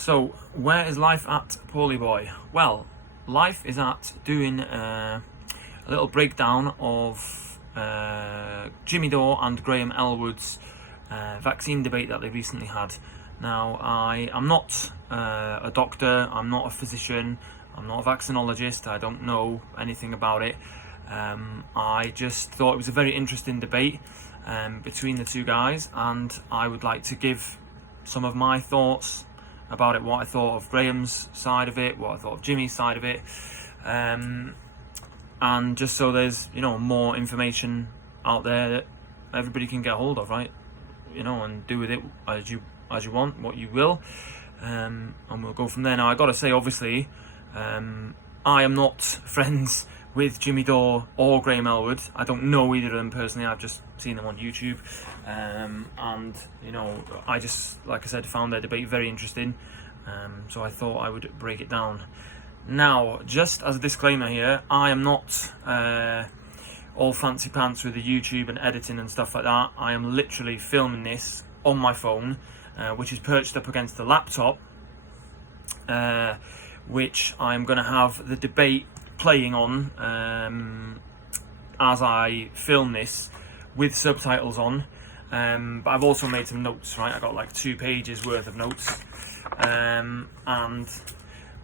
So, where is life at, Paulie boy? Well, life is at doing a little breakdown of Jimmy Dore and Graham Elwood's vaccine debate that they recently had. Now, I am not a doctor, I'm not a physician, I'm not a vaccinologist, I don't know anything about it. I just thought it was a very interesting debate between the two guys, and I would like to give some of my thoughts about it, what I thought of Graham's side of it, what I thought of Jimmy's side of it, and just so there's more information out there that everybody can get hold of, right? And do with it as you want, what you will, and we'll go from there. Now, I got to say, obviously, I am not friends with Jimmy Dore or Graham Elwood. I don't know either of them personally. I've just seen them on YouTube, and I just, like I said, found their debate very interesting. So I thought I would break it down. Now, just as a disclaimer here, I am not all fancy pants with the YouTube and editing and stuff like that. I am literally filming this on my phone, which is perched up against the laptop, which I'm going to have the debate playing on as I film this with subtitles on, but I've also made some notes, right? I got like 2 pages worth of notes, and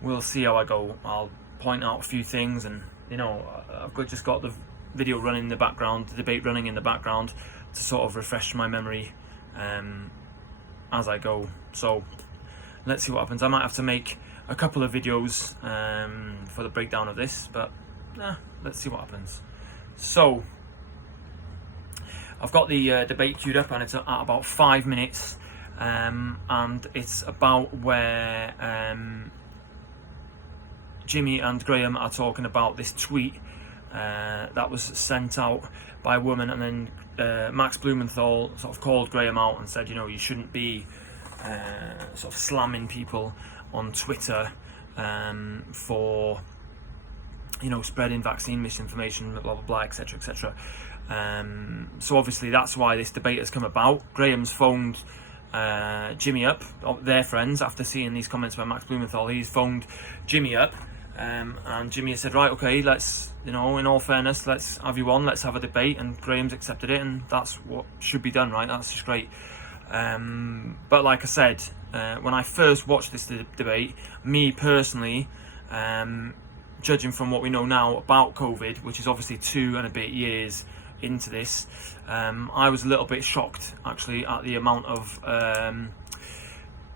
we'll see how I go. I'll point out a few things, and I've just got the video running in the background, the debate running in the background, to sort of refresh my memory as I go. So let's see what happens. I might have to make a couple of videos for the breakdown of this, but let's see what happens. So I've got the debate queued up, and it's at about 5 minutes, and it's about where Jimmy and Graham are talking about this tweet that was sent out by a woman, and then Max Blumenthal sort of called Graham out and said, you shouldn't be sort of slamming people on Twitter for spreading vaccine misinformation, blah blah blah, etc etc. So obviously that's why this debate has come about. Graham's phoned Jimmy up, their friends, after seeing these comments by Max Blumenthal. He's phoned Jimmy up, and Jimmy has said, right, okay, let's, in all fairness, let's have you on, let's have a debate, and Graham's accepted it, and that's what should be done, right? That's just great. But like I said, when I first watched this debate, me personally, judging from what we know now about COVID, which is obviously 2 and a bit years into this, I was a little bit shocked actually at the amount of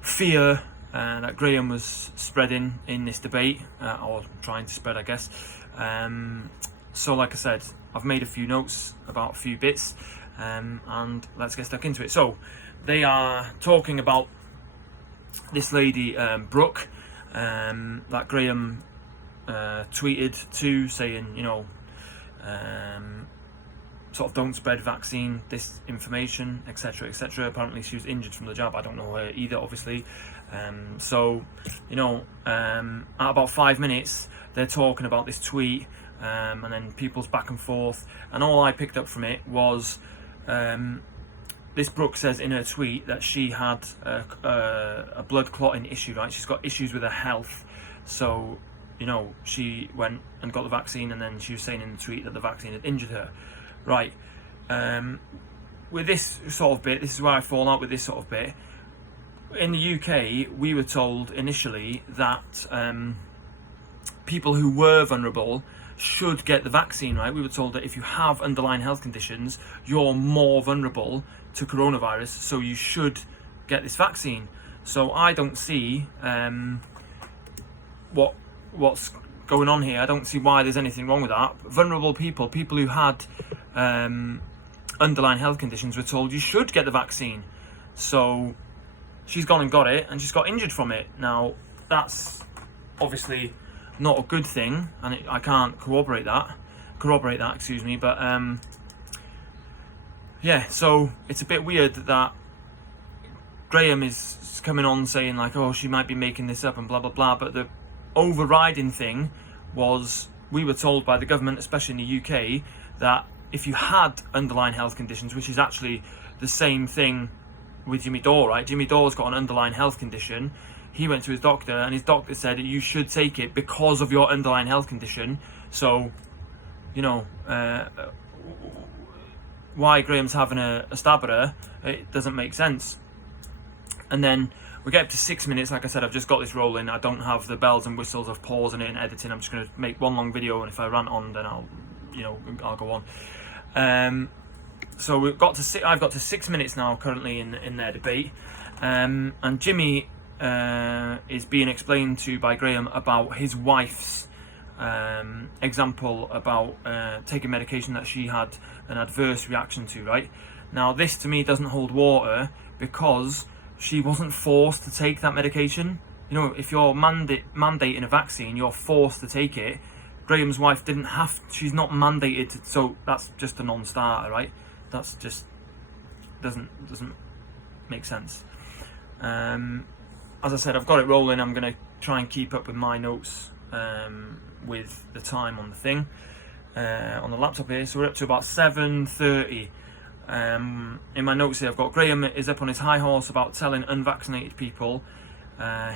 fear that Graham was spreading in this debate, or trying to spread, I guess. So like I said, I've made a few notes about a few bits, and let's get stuck into it. So they are talking about this lady, Brooke, that Graham tweeted to, saying, sort of don't spread vaccine disinformation, etc etc. Apparently she was injured from the jab. I don't know her either, obviously. So at about 5 minutes they're talking about this tweet, and then people's back and forth, and all I picked up from it was this Brooke says in her tweet that she had a blood clotting issue, right? She's got issues with her health, so she went and got the vaccine, and then she was saying in the tweet that the vaccine had injured her, right? With this sort of bit, this is where I fall out with this sort of bit. In the UK, we were told initially that people who were vulnerable should get the vaccine, right? We were told that if you have underlying health conditions, you're more vulnerable to coronavirus, so you should get this vaccine. So I don't see what's going on here. I don't see why there's anything wrong with that. Vulnerable people who had underlying health conditions, were told you should get the vaccine. So she's gone and got it, and she's got injured from it. Now, that's obviously not a good thing, and I can't corroborate that, but yeah, so it's a bit weird that Graham is coming on saying like, oh, she might be making this up and blah blah blah, but the overriding thing was, we were told by the government, especially in the UK, that if you had underlying health conditions, which is actually the same thing with Jimmy Dore, right? Jimmy Dore's got an underlying health condition. He went to his doctor, and his doctor said that you should take it because of your underlying health condition. So, you know, why Graham's having a stab at her, it doesn't make sense. And then we get up to 6 minutes. Like I said, I've just got this rolling. I don't have the bells and whistles of pausing it and editing. I'm just going to make one long video, and if I rant on, then I'll go on. So I've got to 6 minutes now currently in their debate, and Jimmy is being explained to by Graham about his wife's example about taking medication that she had an adverse reaction to, right? Now this to me doesn't hold water, because she wasn't forced to take that medication. You know, if you're mandating a vaccine, you're forced to take it. Graham's wife didn't have, she's not mandated to, so that's just a non-starter, right? That's just doesn't make sense. As I said, I've got it rolling. I'm going to try and keep up with my notes with the time on the thing on the laptop here. So we're up to about 7:30. In my notes here, I've got Graham is up on his high horse about telling unvaccinated people,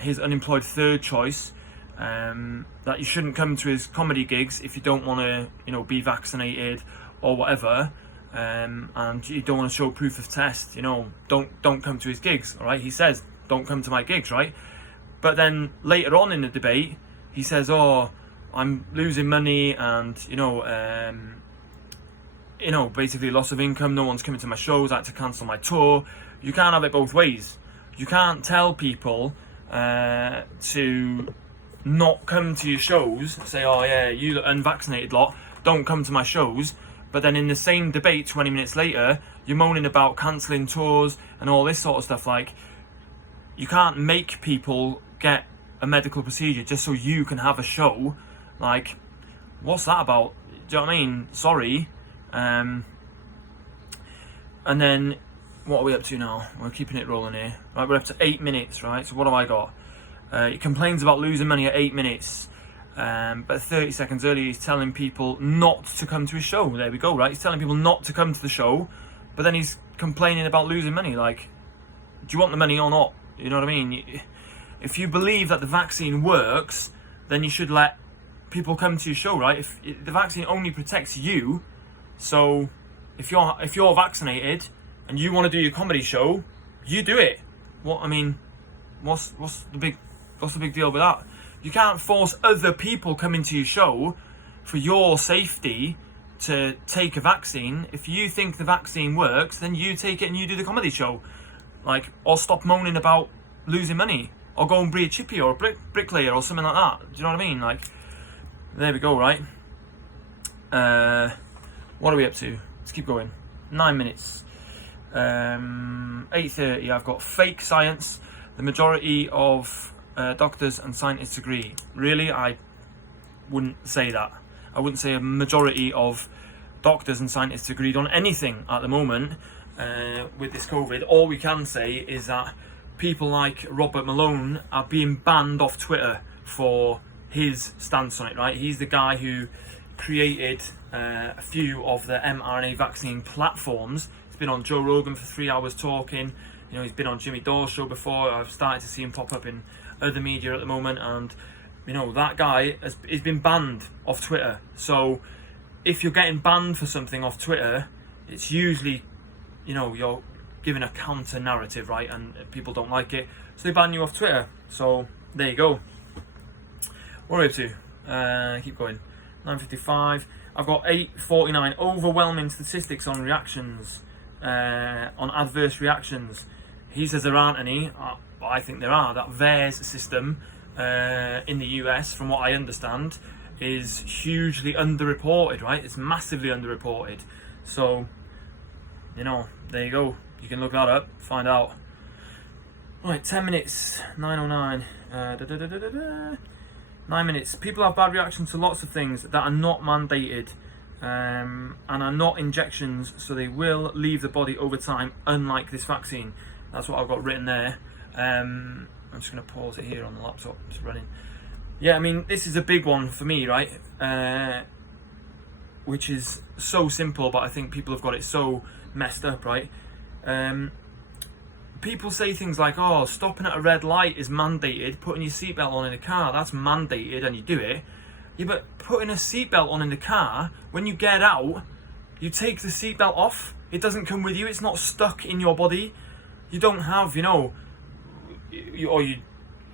his unemployed third choice, that you shouldn't come to his comedy gigs if you don't want to, you know, be vaccinated or whatever, and you don't want to show proof of test. You know, don't come to his gigs. All right, he says don't come to my gigs, right? But then later on in the debate, he says, "Oh, I'm losing money, and basically loss of income. No one's coming to my shows. I had to cancel my tour." You can't have it both ways. You can't tell people to not come to your shows. Say, "Oh yeah, you unvaccinated lot, don't come to my shows." But then in the same debate, 20 minutes later, you're moaning about cancelling tours and all this sort of stuff. Like, you can't make people get a medical procedure just so you can have a show. Like, what's that about? Do you know what I mean? Sorry. And then, what are we up to now? We're keeping it rolling here. Right, we're up to 8 minutes, right? So what have I got? He complains about losing money at 8 minutes. But 30 seconds earlier, he's telling people not to come to his show. There we go, right? He's telling people not to come to the show, but then he's complaining about losing money. Like, do you want the money or not? You know what I mean? If you believe that the vaccine works, then you should let people come to your show, right? If the vaccine only protects you, so if you're vaccinated and you want to do your comedy show, you do it. What's the big deal with that? You can't force other people coming to your show for your safety to take a vaccine. If you think the vaccine works, then you take it and you do the comedy show. Like, or stop moaning about losing money, or go and be a chippy or a bricklayer or something like that. Do you know what I mean? Like, there we go, right? What are we up to? Let's keep going. 9 minutes. 8:30. I've got fake science. The majority of doctors and scientists agree. Really, I wouldn't say that. I wouldn't say a majority of doctors and scientists agreed on anything at the moment with this COVID. All we can say is that people like Robert Malone are being banned off Twitter for his stance on it, right? He's the guy who created a few of the mRNA vaccine platforms. He's been on Joe Rogan for 3 hours talking. You know, he's been on Jimmy Dore's show before. I've started to see him pop up in other media at the moment, and you know, that guy has been banned off Twitter. So if you're getting banned for something off Twitter, it's usually, you know, you're giving a counter narrative, right? And people don't like it, so they ban you off Twitter. So there you go. What are we up to? Keep going. 9:55. I've got 8:49. Overwhelming statistics on reactions, on adverse reactions. He says there aren't any, but I think there are. That VAERS system in the US, from what I understand, is hugely underreported, right? It's massively underreported. So, you know, there you go. You can look that up, find out. Right, 10 minutes, 9:09. 9 minutes. People have bad reactions to lots of things that are not mandated and are not injections, so they will leave the body over time, unlike this vaccine. That's what I've got written there. I'm just going to pause it here on the laptop. It's running. Yeah, I mean, this is a big one for me, right? Which is so simple, but I think people have got it so messed up, right? people say things like, oh, stopping at a red light is mandated, putting your seatbelt on in a car, that's mandated, and you do it. Yeah, but putting a seatbelt on in the car, when you get out, you take the seatbelt off. It doesn't come with you. It's not stuck in your body. You don't have,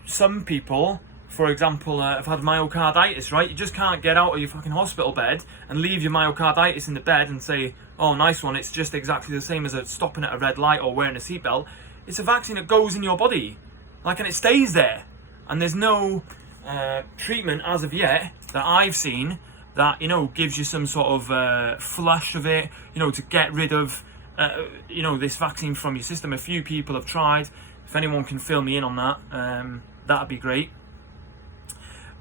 some people, for example, have had myocarditis, right? You just can't get out of your fucking hospital bed and leave your myocarditis in the bed and say, oh, nice one, it's just exactly the same as stopping at a red light or wearing a seatbelt. It's a vaccine that goes in your body, and it stays there. And there's no treatment as of yet that I've seen that, gives you some sort of flush of it, to get rid of, this vaccine from your system. A few people have tried. If anyone can fill me in on that, that'd be great.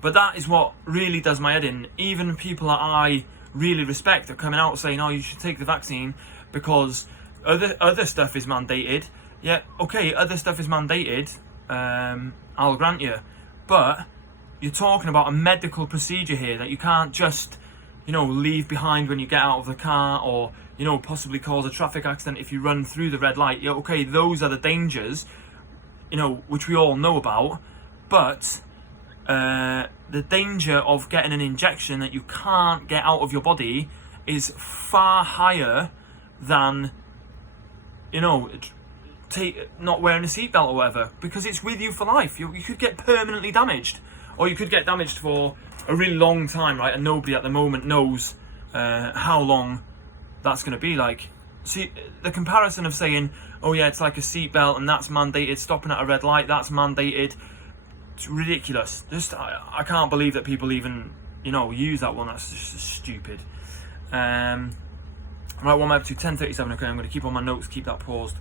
But that is what really does my head in. Even people that I really respect are coming out saying, oh, you should take the vaccine because other stuff is mandated. Yeah, okay, other stuff is mandated, I'll grant you. But you're talking about a medical procedure here that you can't just, leave behind when you get out of the car, or, possibly cause a traffic accident if you run through the red light. Yeah, okay, those are the dangers, which we all know about. But the danger of getting an injection that you can't get out of your body is far higher than, not wearing a seatbelt or whatever, because it's with you for life. You could get permanently damaged, or you could get damaged for a really long time, right? And nobody at the moment knows how long that's going to be like. See, the comparison of saying, oh yeah, it's like a seatbelt and that's mandated, stopping at a red light, that's mandated, it's ridiculous. I can't believe that people even, use that one. That's just stupid. Right, what am I up to? 10:37. Okay, I'm going to keep on my notes, keep that paused.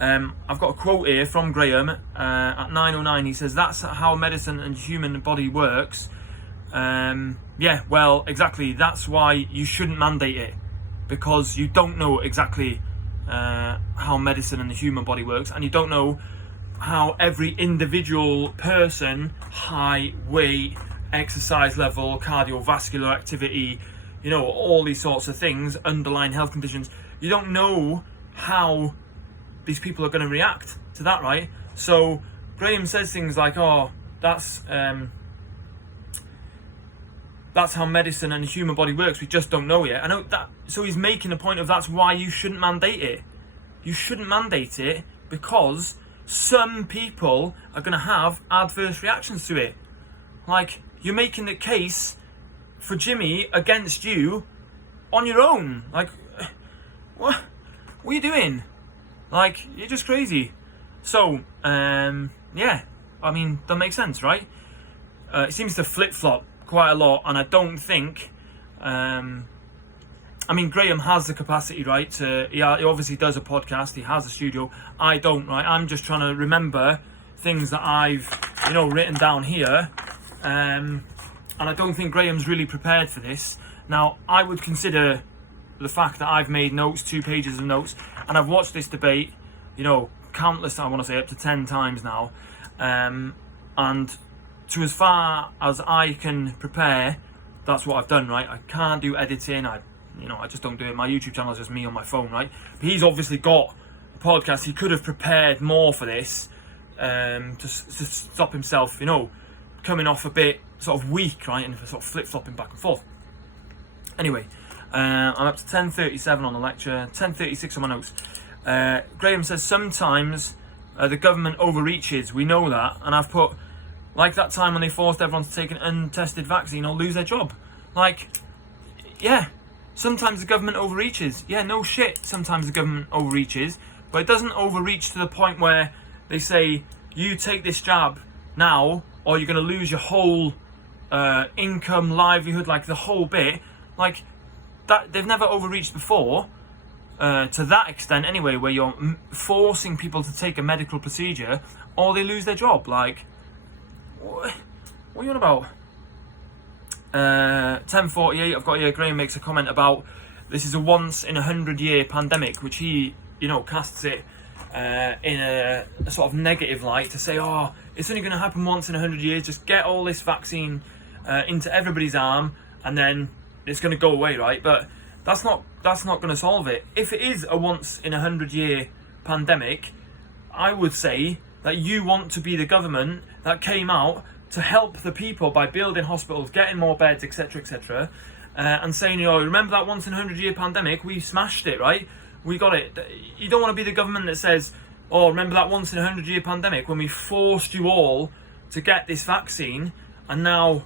I've got a quote here from Graham at 9:09. He says, that's how medicine and human body works. Yeah, well, exactly. That's why you shouldn't mandate it, because you don't know exactly how medicine and the human body works, and you don't know how every individual person, height, weight, exercise level, cardiovascular activity, all these sorts of things, underlying health conditions, you don't know how these people are going to react to that, right? So Graham says things like, oh, that's how medicine and the human body works, we just don't know yet. I know that, so he's making a point of that's why you shouldn't mandate it. You shouldn't mandate it because some people are going to have adverse reactions to it. Like, you're making the case for Jimmy against you on your own. Like, what are you doing? Like, you're just crazy. So, yeah, I mean, that makes sense, right? It seems to flip-flop quite a lot, and I don't think, Graham has the capacity, right, he obviously does a podcast, he has a studio, I don't, right? I'm just trying to remember things that I've, written down here, and I don't think Graham's really prepared for this. Now, I would consider the fact that I've made notes, 2 pages of notes, and I've watched this debate, countless, I want to say up to 10 times now, and to as far as I can prepare, that's what I've done, right? I can't do editing, I just don't do it. My YouTube channel is just me on my phone, right? But he's obviously got a podcast. He could have prepared more for this, to stop himself, coming off a bit sort of weak, right? And sort of flip-flopping back and forth. Anyway, I'm up to 10:37 on the lecture, 10:36 on my notes. Graham says sometimes the government overreaches. We know that, and I've put, like that time when they forced everyone to take an untested vaccine or lose their job. Like, yeah, sometimes the government overreaches. Yeah, no shit, sometimes the government overreaches, but it doesn't overreach to the point where they say, you take this jab now, or you're going to lose your whole income, livelihood, like the whole bit. Like, that they've never overreached before, to that extent anyway, where you're forcing people to take a medical procedure, or they lose their job. Like, what are you on about? 10:48, I've got here, Graham makes a comment about this is a once in 100-year pandemic, which he, casts it in a sort of negative light to say, oh, it's only going to happen once in 100 years, just get all this vaccine into everybody's arm and then it's going to go away, right? But that's not going to solve it. If it is a once in 100-year pandemic, I would say that you want to be the government that came out to help the people by building hospitals, getting more beds, etc., etc., and saying, remember that once in 100-year pandemic? We smashed it, right? We got it. You don't want to be the government that says, oh, remember that once in 100-year pandemic when we forced you all to get this vaccine, and now,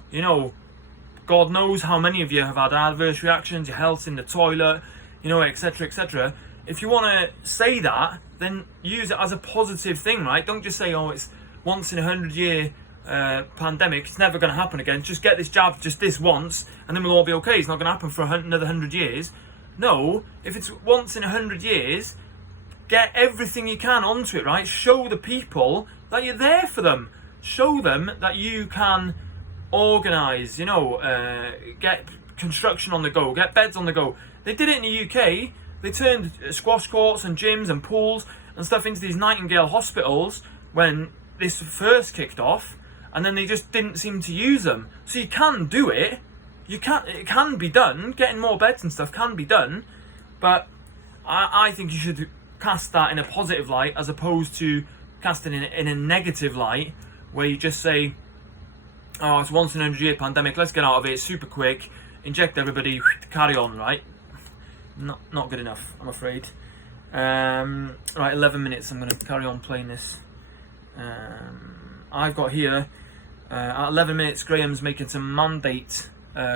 God knows how many of you have had adverse reactions, your health's in the toilet, etc., etc. If you want to say that, then use it as a positive thing, right? Don't just say, oh, it's once in a 100-year pandemic, it's never going to happen again. Just get this jab just this once, and then we'll all be okay. It's not going to happen for another 100 years. No, if it's once in 100 years, get everything you can onto it, right? Show the people that you're there for them. Show them that you can organise, get construction on the go, get beds on the go. They did it in the UK. They turned squash courts and gyms and pools and stuff into these Nightingale hospitals when this first kicked off, and then they just didn't seem to use them. So you can do it. It can be done. Getting more beds and stuff can be done, but I think you should cast that in a positive light as opposed to casting it in a negative light, where you just say, oh, it's once in a 100-year pandemic, let's get out of it, super quick, inject everybody, carry on, right? Not good enough, I'm afraid. Right, 11 minutes, I'm going to carry on playing this. I've got here, at 11 minutes, Graham's making some mandate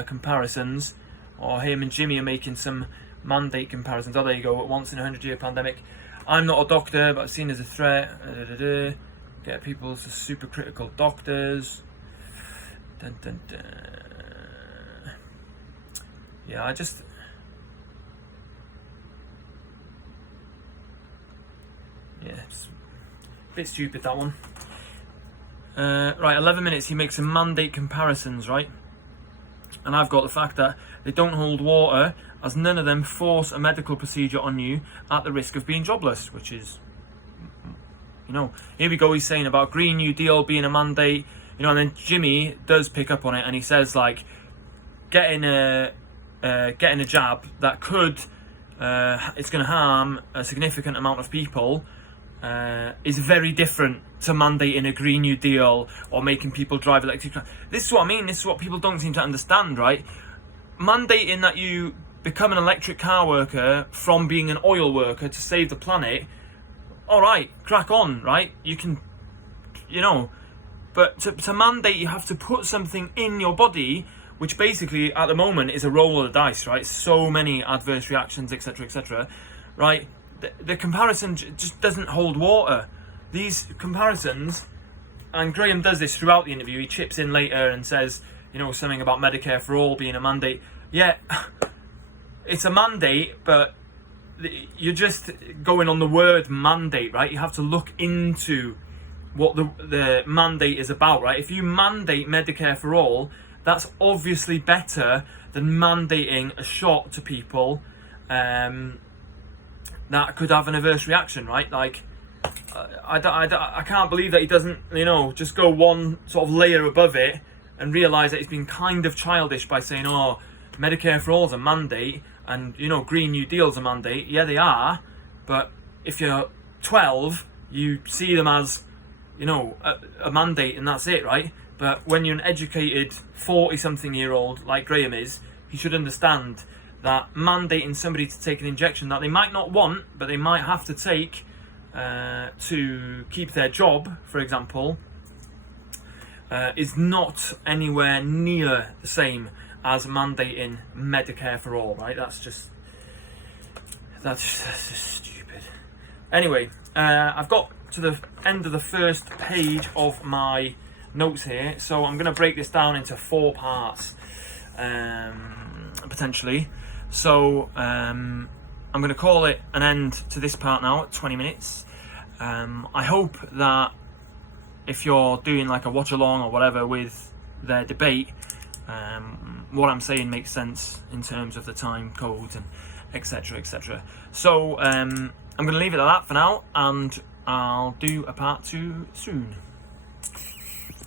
comparisons, or him and Jimmy are making some mandate comparisons. Oh, there you go, once in a 100-year pandemic. I'm not a doctor, but seen as a threat. Get people to super critical doctors. Dun, dun, dun. Yeah, it's a bit stupid, that one. Right, 11 minutes, he makes some mandate comparisons, right? And I've got the fact that they don't hold water, as none of them force a medical procedure on you at the risk of being jobless, which is, here we go, he's saying about Green New Deal being a mandate, and then Jimmy does pick up on it, and he says, like, getting a jab that could, it's going to harm a significant amount of people, is very different to mandating a Green New Deal or making people drive electric cars. This is what I mean. This is what people don't seem to understand, right? Mandating that you become an electric car worker from being an oil worker to save the planet, all right, crack on, right? You can, but to mandate, you have to put something in your body, which basically at the moment is a roll of the dice, right? So many adverse reactions, etc., etc., right? The comparison just doesn't hold water. These comparisons, and Graham does this throughout the interview, he chips in later and says, something about Medicare for all being a mandate. Yeah, it's a mandate, but you're just going on the word mandate, right? You have to look into what the mandate is about, right? If you mandate Medicare for all, that's obviously better than mandating a shot to people that could have an adverse reaction, right? Like, I can't believe that he doesn't, just go one sort of layer above it and realise that he's been kind of childish by saying, oh, Medicare for all is a mandate and, Green New Deal's a mandate. Yeah, they are, but if you're 12, you see them as, a mandate and that's it, right? But when you're an educated 40-something-year-old like Graham is, he should understand that mandating somebody to take an injection that they might not want, but they might have to take to keep their job, for example, is not anywhere near the same as mandating Medicare for all, right? That's just stupid. Anyway, I've got to the end of the first page of my notes here, so I'm going to break this down into 4 parts, potentially. So I'm going to call it an end to this part now at 20 minutes. I hope that if you're doing like a watch along or whatever with their debate, what I'm saying makes sense in terms of the time codes and etc, etc. So I'm going to leave it at that for now, and I'll do a part 2 soon.